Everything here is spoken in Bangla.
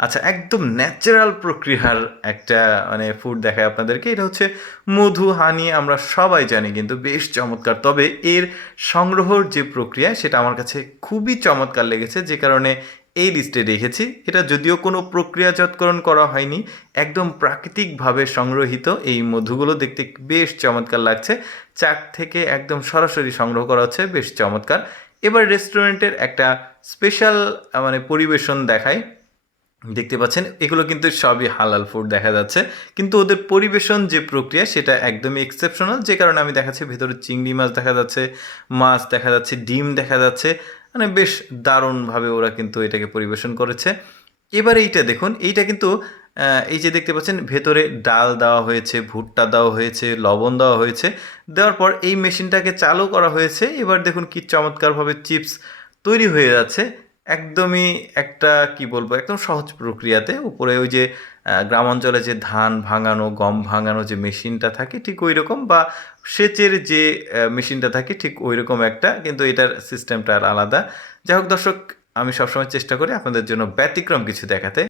আচ্ছা, একদম ন্যাচারাল প্রক্রিয়ার একটা মানে ফুড দেখায় আপনাদেরকে। এটা হচ্ছে মধু, হানি, আমরা সবাই জানি, কিন্তু বেশ চমৎকার। তবে এর সংগ্রহর যে প্রক্রিয়া সেটা আমার কাছে খুবই চমৎকার লেগেছে, যে কারণে এই লিস্টে রেখেছি। এটা যদিও কোনো প্রক্রিয়াজাতকরণ করা হয়নি, একদম প্রাকৃতিকভাবে সংগ্রহিত এই মধুগুলো দেখতে বেশ চমৎকার লাগছে। চাক থেকে একদম সরাসরি সংগ্রহ করা হচ্ছে, বেশ চমৎকার। এবার রেস্টুরেন্টের একটা স্পেশাল মানে পরিবেশন দেখায়। দেখতে পাচ্ছেন এগুলো কিন্তু সবই হালাল ফুড দেখা যাচ্ছে, কিন্তু ওদের পরিবেশন যে প্রক্রিয়া সেটা একদমই এক্সেপশনাল, যে কারণে আমি দেখাচ্ছি ভেতরে চিংড়ি মাছ দেখা যাচ্ছে, মাছ দেখা যাচ্ছে, ডিম দেখা যাচ্ছে। মানে বেশ দারুণভাবে ওরা কিন্তু এটাকে পরিবেশন করেছে। এবার এইটা দেখুন, এইটা কিন্তু এই যে দেখতে পাচ্ছেন ভেতরে ডাল দেওয়া হয়েছে, ভুট্টা দেওয়া হয়েছে, লবণ দেওয়া হয়েছে। দেওয়ার পর এই মেশিনটাকে চালু করা হয়েছে। এবার দেখুন কি চমৎকারভাবে চিপস তৈরি হয়ে যাচ্ছে। একদমই একটা কি বলবো, একদম সহজ প্রক্রিয়াতে। উপরে ওই যে গ্রাম অঞ্চলে যে ধান ভাঙানো, গম ভাঙানো যে মেশিনটা থাকে ঠিক ওই রকম, বা সেচের যে মেশিনটা থাকে ঠিক ওই রকম একটা, কিন্তু এটার সিস্টেমটা আর আলাদা। যাই হোক দর্শক, আমি সবসময় চেষ্টা করি আপনাদের জন্য ব্যতিক্রম কিছু দেখাতে।